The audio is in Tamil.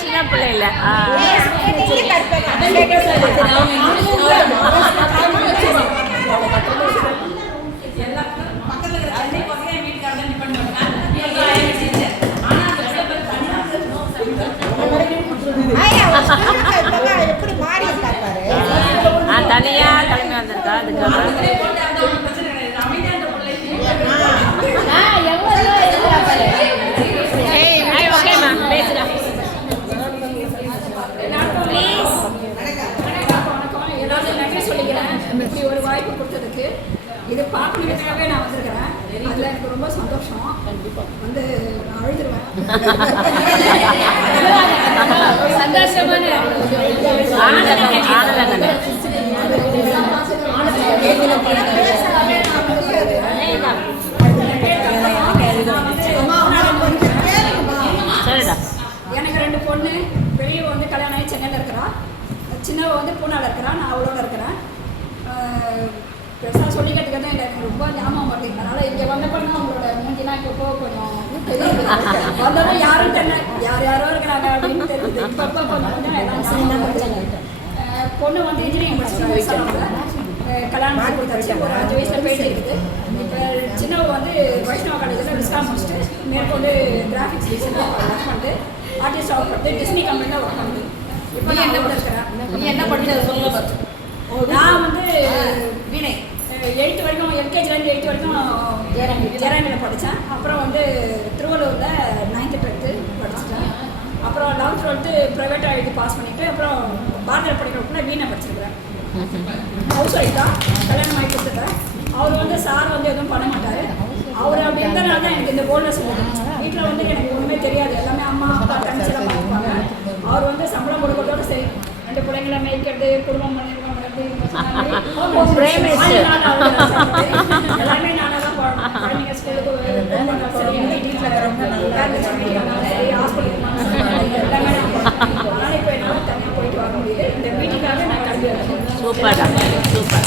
சின்ன பிள்ளைல தனியா கிளம்பி வந்திருக்கா ஓகேம்மா பேசுறா இப்படி ஒரு வாய்ப்பு கொடுத்ததுக்கு இது பார்க்கணுங்கிறதுக்காகவே நான் வந்திருக்கிறேன். அதில் எனக்கு ரொம்ப சந்தோஷம். வந்து நான் அழுதுருவேன். சந்தோஷமான எனக்கு 2 பொண்ணு. பெரியவ வந்து கல்யாணம் ஆகி சென்னையில் இருக்கிறா, சின்னவ வந்து பூனாவில் இருக்கிறா, நான் அவளோட இருக்கிறேன். பெருசாக சொல்லிக்கிறதுக்கு தான் எனக்கு ரொம்ப ஞாபகம் வருது. அதனால் இங்கே வந்தப்போ அவங்களோட மூஞ்சிலாம் இப்போ கொஞ்சம் தெரியுது. வந்ததும் யாரும் தெரியல, யாரோ இருக்கிறாங்க அப்படின்னு தெரியுது. இப்போ கொஞ்சம் எல்லாம் சேர்ந்து படிச்சாங்க. பொண்ணு வந்து இன்ஜினியரிங் படிச்சுட்டு கல்யாணம் பண்ணி கொடுத்தாச்சு. ஒரு 5 வயசில் போயிட்டு இருக்குது. இப்போ சின்னவ வந்து வைஷ்ணவ காலேஜில் விஸ்காம் முடிச்சுட்டு மேற்கொண்டு கிராஃபிக்ஸ் டிசைனில் ஒர்க் பண்ணிட்டு ஆர்டிஸ்ட் ஒர்க் பண்ணிட்டு டிஸ்னி கம்பெனியில் ஒர்க் பண்ணுது. இப்போ நான் என்ன பண்ணிருக்கிறேன், நீ என்ன பண்ணி சொல்ல. நான் வந்து வீணை 8th வரைக்கும், எல்கேஜிலேருந்து 8th வரைக்கும் ஜெராண்டியில் படித்தேன். அப்புறம் வந்து திருவள்ளூரில் 9th 10th படிச்சுட்டேன். அப்புறம் 11th 12th ப்ரைவேட்டாக எழுதி பாஸ் பண்ணிவிட்டு அப்புறம் பாரதியில் படிக்கிறப்ப வீணை படிச்சிருக்கிறேன். ஹவுஸ் ஒய்ஃப் தான், கல்யாணம் ஆகி கொடுத்துட்டேன். அவர் வந்து சார் வந்து எதுவும் பண்ண மாட்டார். அவர் அப்படி இருந்தனால தான் எனக்கு இந்த போல்னஸ் வந்துச்சு. வீட்டில் வந்து எனக்கு ஒன்றுமே தெரியாது, எல்லாமே அம்மா அப்பா தங்கச்சியெல்லாம் பார்த்துப்பாங்க. அவர் வந்து சம்பளம் கொடுக்கறதோட சரி, 2 பிள்ளைங்களை மேய்க்கிறது, குடும்பம் பண்ணிருக்கோம், எல்லாமே நானாக தான் போடணும். குழந்தைங்க ஸ்கூலுக்கு சரி, வீட்டில் ஹாஸ்பிட்டலுக்கு எல்லாமே அதனால் இப்போ என்னால் தனியாக போயிட்டு வர முடியுது. இந்த வீட்டுக்காக நான் கல்வி வரேன். Super super.